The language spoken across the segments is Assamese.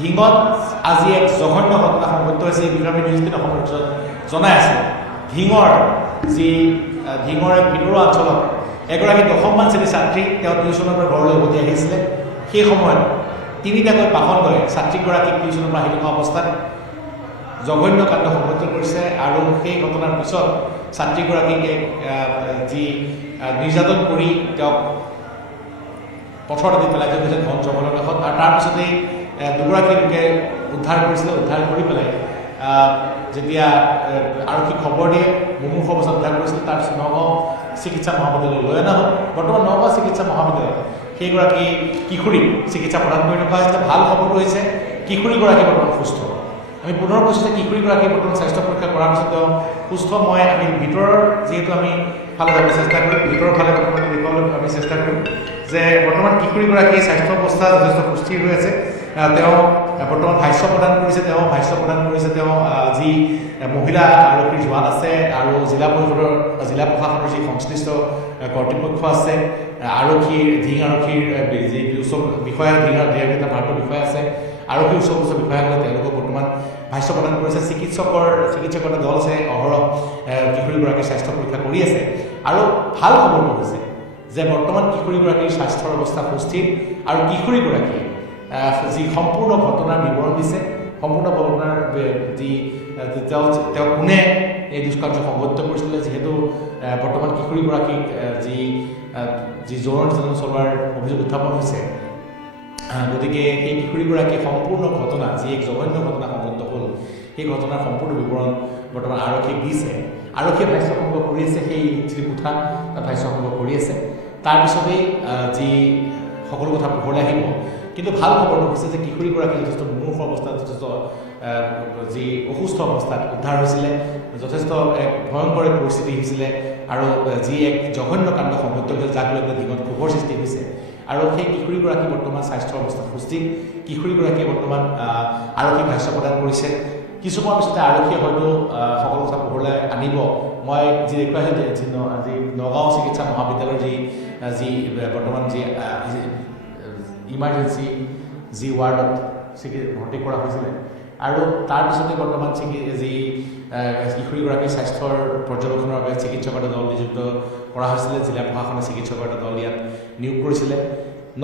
ঢিঙত আজি এক জঘন্য ঘটনা সংঘটিত হৈছে। এই বিষয়ে আমি নিউজখিনি অসমৰ পিছত জনাই আছোঁ। ঢিঙৰ এক ভিতৰুৱা অঞ্চলত এগৰাকী দশমমান শ্ৰেণীৰ ছাত্ৰী তেওঁ টিউশ্যনৰ পৰা ঘৰলৈ উভতি আহিছিলে। সেই সময়ত তিনিটাকৈ পাখণ্ডই ছাত্ৰীগৰাকীক টিউশ্যনৰ পৰা আহি থকা অৱস্থাত জঘন্য কাণ্ড সংঘটিত কৰিছে আৰু সেই ঘটনাৰ পিছত ছাত্ৰীগৰাকীক যি নিৰ্যাতন কৰি তেওঁক পথৰ আদি পেলাই থৈ গৈছে ঘন জংঘলৰ কাষত। আৰু তাৰপিছতেই দুগৰাকী লোকে উদ্ধাৰ কৰিছিলে। উদ্ধাৰ কৰি পেলাই যেতিয়া আৰক্ষীক খবৰ দিয়ে, মুমূৰ্ষ অৱস্থাত উদ্ধাৰ কৰিছিলে। তাৰপিছত নগাঁও চিকিৎসা মহাবিদ্যালয়লৈ লৈ অনা হ'ল। বৰ্তমান নগাঁও চিকিৎসা মহাবিদ্যালয়ত সেইগৰাকী কিশোৰীক চিকিৎসা প্ৰদান কৰি ৰখা হৈছে। ভাল খবৰটো হৈছে কিশোৰীগৰাকী বৰ্তমান সুস্থ। আমি পুনৰ কৈছোঁ যে কিশোৰীগৰাকী বৰ্তমান স্বাস্থ্য পৰীক্ষা কৰাৰ পিছত তেওঁ সুস্থ। আমি ভিতৰৰ যিহেতু আমি ফালে যাবলৈ চেষ্টা কৰিম, ভিতৰৰ ফালে বৰ্তমান দেখুৱাবলৈ আমি চেষ্টা কৰিম যে বৰ্তমান কিশোৰীগৰাকীৰ স্বাস্থ্য অৱস্থা যথেষ্ট সুস্থিৰ হৈ আছে। তেওঁ বৰ্তমান ভাষ্য প্ৰদান কৰিছে। তেওঁ যি মহিলা আৰক্ষীৰ জোৱান আছে আৰু জিলা প্ৰশাসনৰ যি সংশ্লিষ্ট কৰ্তৃপক্ষ আছে, ঢিং আৰক্ষীৰ যি উচ্চ বিষয়া, এটা ভাৰতৰ বিষয়া আছে, আৰক্ষীৰ উচ্চ বিষয়াসকলে তেওঁলোকক বৰ্তমান ভাষ্য প্ৰদান কৰিছে। চিকিৎসকৰ এটা দল আছে, অহৰহ কিশোৰীগৰাকীৰ স্বাস্থ্য পৰীক্ষা কৰি আছে। আৰু ভাল খবৰটো হৈছে যে বৰ্তমান কিশোৰীগৰাকীৰ স্বাস্থ্যৰ অৱস্থা সুস্থিৰ আৰু কিশোৰীগৰাকীয়ে যি সম্পূৰ্ণ ঘটনাৰ বিৱৰণ দিছে, সম্পূৰ্ণ ঘটনাৰ যি তেওঁ কোনে এই দুষ্কাৰ্য সংঘটিত কৰিছিলে, যিহেতু বৰ্তমান কিশোৰীগৰাকীক যি যৌন নিৰ্যাতন চলোৱাৰ অভিযোগ উত্থাপন হৈছে, গতিকে সেই কিশোৰীগৰাকীয়ে সম্পূৰ্ণ ঘটনা, যি এক জঘন্য ঘটনা সংঘটিত হ'ল, সেই ঘটনাৰ সম্পূৰ্ণ বিৱৰণ বৰ্তমান আৰক্ষীক দিছে। আৰক্ষীয়ে ভাষ্য সংগ্ৰহ কৰি আছে, সেই যি কোঠা তাত ভাষ্য সংগ্ৰহ কৰি আছে। তাৰপিছতেই যি সকলো কথা পোহৰলৈ আহিব। কিন্তু ভাল খবৰটো হৈছে যে কিশোৰীগৰাকী যথেষ্ট মুমূৰ্ষ অৱস্থাত, যথেষ্ট যি অসুস্থ অৱস্থাত উদ্ধাৰ হৈছিলে। যথেষ্ট এক ভয়ংকৰ পৰিস্থিতি হৈছিলে আৰু যি এক জঘন্য কাণ্ড সংঘটিত হৈছিল, যাক লৈ ঢিঙত ক্ষোভৰ সৃষ্টি হৈছে। আৰু সেই কিশোৰীগৰাকী বৰ্তমান স্বাস্থ্যৰ অৱস্থা সুস্থিৰ। কিশোৰীগৰাকীয়ে বৰ্তমান আৰক্ষীক ভাষ্য প্ৰদান কৰিছে। কিছু সময়ৰ পিছতে আৰক্ষীয়ে হয়তো সকলো কথা পোহৰলৈ আনিব। মই যি দেখুৱাইছোঁ, যি নগাঁও চিকিৎসা মহাবিদ্যালয়ৰ যি বৰ্তমান যি ইমাৰ্জেঞ্চি যি ৱাৰ্ডত ভৰ্তি কৰা হৈছিলে, আৰু তাৰপিছতে বৰ্তমান যি কিশোৰীগৰাকীৰ স্বাস্থ্যৰ পৰ্যবেক্ষণৰ বাবে চিকিৎসকৰ এটা দল নিযুক্ত কৰা হৈছিলে। জিলা প্ৰশাসনে চিকিৎসকৰ এটা দল ইয়াত নিয়োগ কৰিছিলে।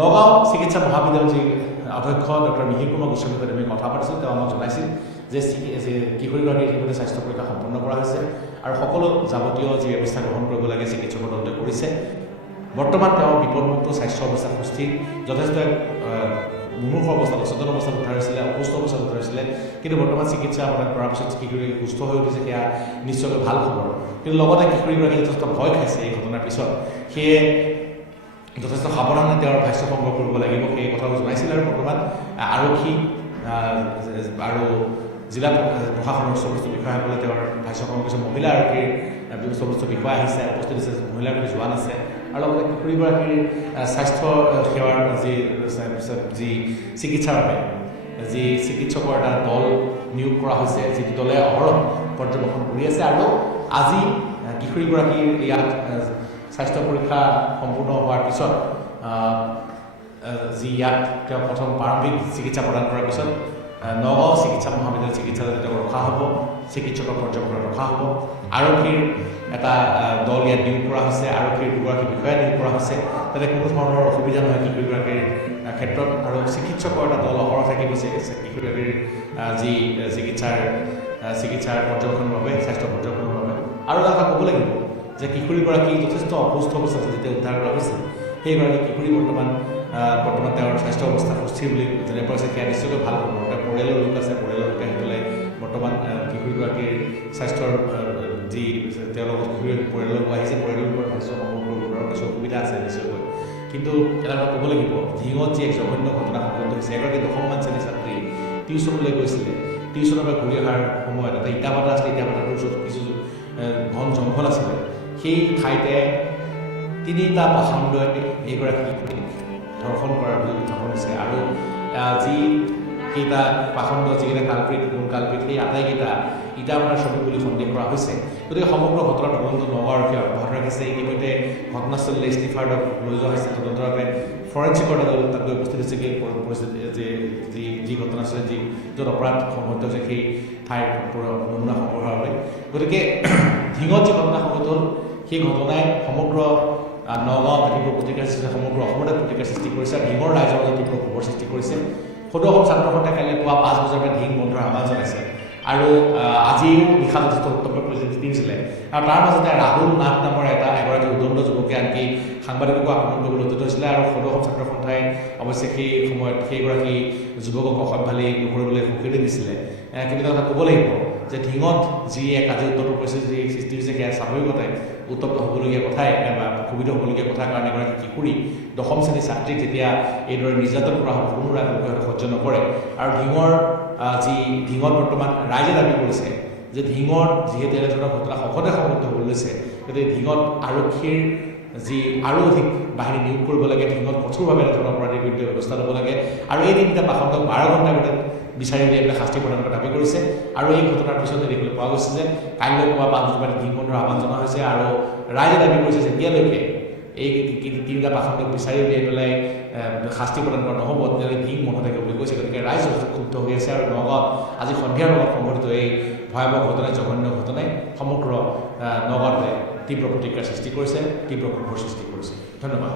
নগাঁও চিকিৎসা মহাবিদ্যালয়ৰ যি অধ্যক্ষ ডক্টৰ মিহিৰ কুমাৰ গোস্বামীৰ সৈতে আমি কথা পাতিছিলোঁ। তেওঁ আমাক জনাইছিল যে কিশোৰীগৰাকীৰ ইতিমধ্যে স্বাস্থ্য পৰীক্ষা সম্পন্ন কৰা হৈছে আৰু সকলো যাৱতীয় যি ব্যৱস্থা গ্ৰহণ কৰিব লাগে চিকিৎসকৰ দলটোৱে কৰিছে। বৰ্তমান তেওঁ বিপদমুক্ত, স্বাস্থ্য অৱস্থা সুস্থিৰ, যথেষ্ট মুমূৰ্ষ অৱস্থাত, অচেতন অৱস্থাত উদ্ধাৰ হৈছিলে, অসুস্থ অৱস্থাত উদ্ধাৰ হৈছিলে। কিন্তু বৰ্তমান চিকিৎসা প্ৰদান কৰাৰ পিছত কিশোৰী সুস্থ হৈ উঠিছে, সেয়া নিশ্চয়কৈ ভাল খবৰ। কিন্তু লগতে কিশোৰীগৰাকী যথেষ্ট ভয় খাইছে এই ঘটনাৰ পিছত। সেয়ে যথেষ্ট সাৱধানে তেওঁৰ ভাষ্য সংগ্ৰহ কৰিব লাগিব, সেই কথাও জনাইছিল। আৰু বৰ্তমান আৰক্ষী আৰু জিলা প্ৰশাসনৰ উচ্চপদস্থ বিষয়াসকলে তেওঁৰ ভাষ্য সংগ্ৰহ কৰিছে। মহিলা আৰক্ষীৰ উচ্চপদস্থ বিষয়া আহিছে, উপস্থিত আছে, মহিলা আৰক্ষীৰ জোৱান আছে। আৰু লগতে কিশোৰীগৰাকীৰ স্বাস্থ্য সেৱাৰ যি চিকিৎসাৰ বাবে যি চিকিৎসকৰ এটা দল নিয়োগ কৰা হৈছে, যিটো দলে অহৰহ পৰ্যবেক্ষণ কৰি আছে। আৰু আজি কিশোৰীগৰাকীৰ ইয়াত স্বাস্থ্য পৰীক্ষা সম্পূৰ্ণ হোৱাৰ পিছত যি ইয়াত তেওঁ প্ৰথম প্ৰাৰম্ভিক চিকিৎসা প্ৰদান কৰাৰ পিছত নগাঁও চিকিৎসা মহাবিদ্যালয় চিকিৎসালয়ত তেওঁক ৰখা হ'ব, চিকিৎসকৰ পৰ্যবেক্ষণত ৰখা হ'ব। আৰক্ষীৰ এটা দল ইয়াত নিয়োগ কৰা হৈছে, আৰক্ষীৰ দুগৰাকী বিষয়া নিয়োগ কৰা হৈছে, যাতে কোনো ধৰণৰ অসুবিধা নহয় কিশোৰীগৰাকীৰ ক্ষেত্ৰত। আৰু চিকিৎসকৰ এটা দল অহৰহ থাকিব কিশোৰীগৰাকীৰ যি চিকিৎসাৰ পৰ্যবেক্ষণৰ বাবে, স্বাস্থ্য পৰ্যবেক্ষণৰ বাবে। আৰু এটা কথা ক'ব লাগিব যে কিশোৰীগৰাকী যথেষ্ট অসুস্থ অৱস্থাত যেতিয়া উদ্ধাৰ কৰা হৈছিল, সেইগৰাকী কিশোৰী বৰ্তমান তেওঁৰ স্বাস্থ্য অৱস্থা সুস্থিৰ বুলি জানিব পাৰিছে। সেয়া নিশ্চয়কৈ ভাল খবৰ। তেওঁ পৰিয়ালৰ লোক আছে, পৰিয়ালৰ লোকে আহি পেলাই বৰ্তমান কিশোৰীগৰাকীৰ স্বাস্থ্যৰ যি তেওঁৰ লগত পৰিয়ালৰ লোক আহিছে, পৰিয়ালৰ লোকৰ ভাষ্য সংগ্ৰহ কৰিবৰ কিছু অসুবিধা আছে নিশ্চয়কৈ। কিন্তু এটা কথা ক'ব লাগিব, ঢিঙত যি এক জঘন্য ঘটনা সংঘটিত হৈছে, এগৰাকী দশমমান শ্ৰেণীৰ ছাত্ৰী টিউশ্যনলৈ গৈছিলে। টিউশ্যনৰ পৰা ঘূৰি অহাৰ সময়ত এটা ইটা ভাটা আছিলে, ইটা ভাটাটোৰ ওচৰত কিছু ঘন জংঘল আছিলে। সেই ঠাইতে তিনিটা পাখণ্ডই এইগৰাকী ধৰ্ষণ কৰাৰ অভিযোগ উত্থাপন হৈছে। আৰু যিকেইটা পাখণ্ড, যিকেইটা কালপিত, মূল কালপিত, সেই আটাইকেইটা ইটা ভাটাৰ ছবি বুলি সন্দেহ কৰা হৈছে। গতিকে সমগ্ৰ ঘটনাৰ তদন্ত নগাঁও আৰক্ষীয়ে অব্যাহত ৰাখিছে। ইতিমধ্যে ঘটনাস্থলীলৈ ষ্টিফাৰ্ডক লৈ যোৱা হৈছে তদন্তৰ বাবে। ফৰেঞ্চিকৰ দল তাত গৈ উপস্থিত হৈছে কি পৰিস্থিতি যে যি ঘটনা আছে য'ত অপৰাধ সংঘটিত হৈছে সেই ঠাইৰ নমুনা সংগ্ৰহৰ বাবে গতিকে ধিঙত যি ঘটনা সংঘটিত হ'ল সেই ঘটনাই সমগ্ৰ নগাঁও তীব্ৰ প্ৰতিক্ৰিয়াৰ সৃষ্টি সমগ্ৰ অসমতে প্ৰতিক্ৰিয়াৰ সৃষ্টি কৰিছে আৰু ধিঙৰ ৰাইজৰ মাজত তীব্ৰ ক্ষোভৰ সৃষ্টি কৰিছে সদৌ অসম ছাত্ৰ সন্থাই কাইলৈ পুৱা 5 বজাৰ পৰা ধিং বন্ধৰ আহ্বান জনাইছে আৰু আজিও নিশা যথেষ্ট উত্তপ্ত পৰিস্থিতি হৈছিলে আৰু তাৰ মাজতে ৰাহুল নাথ নামৰ এগৰাকী উদণ্ড যুৱকে আনকি সাংবাদিককো আক্ৰমণ কৰিবলৈ উদ্যত হৈছিলে আৰু সদৌ অসম ছাত্ৰ সন্থাই অৱশ্যে সেই সময়ত সেইগৰাকী যুৱকক অসভ্যালি নকৰিবলৈ সুখেৰি দিছিলে কিন্তু এটা কথা ক'ব লাগিব যে ধিঙত যি এক আজি উত্তপ্ত পৰিস্থিতি সৃষ্টি হৈছে সেয়া স্বাভাৱিকতে উত্তপ্ত হ'বলগীয়া কথাই বা ক্ষোভিত হ'বলগীয়া কথাৰ কাৰণে এগৰাকী কিশোৰী 10ম শ্ৰেণীৰ ছাত্ৰীক যেতিয়া এইদৰে নিৰ্যাতন কৰা হ'ব কোনো ৰাইজে সহ্য নকৰে আৰু ধিঙত বৰ্তমান ৰাইজে দাবী কৰিছে যে ধিঙত যিহেতু এনেধৰণৰ ঘটনা সঘনে সংঘটিত হ'বলৈ লৈছে গতিকে ধিঙত আৰক্ষীৰ যি আৰু অধিক বাহিনী নিয়োগ কৰিব লাগে ধিঙত কঠোৰভাৱে এনেধৰণৰ অপৰাধীৰ বিৰুদ্ধে ব্যৱস্থা ল'ব লাগে আৰু এই তিনিটা বাসন্তক 12 ঘণ্টাৰ ভিতৰত বিচাৰি উলিয়াই পেলাই শাস্তি প্ৰদান কৰাৰ দাবী কৰিছে আৰু এই ঘটনাৰ পিছতে দেখিবলৈ পোৱা গৈছে যে কাইলৈ পুৱা 5 বজাত ধিং বন্ধৰ আহ্বান জনোৱা হৈছে আৰু ৰাইজে দাবী কৰিছে যে এতিয়ালৈকে এই তিনিটা বাসন্তক বিচাৰি উলিয়াই পেলাই শাস্তি প্ৰদান কৰা নহ'ব তেতিয়াহ'লে ধিং বন্ধ থাকিব বুলি কৈছে গতিকে ৰাইজ যথেষ্ট ক্ষুব্ধ হৈ আছে আৰু নগাঁৱত আজি সন্ধিয়াৰ লগত সংঘটিত এই ভয়াৱহ ঘটনাই জঘন্য ঘটনাই সমগ্ৰ নগাঁৱতে তীব্ৰ প্ৰতিক্ৰিয়াৰ সৃষ্টি কৰিছে তীব্ৰ ক্ষোভৰ সৃষ্টি কৰিছে ধন্যবাদ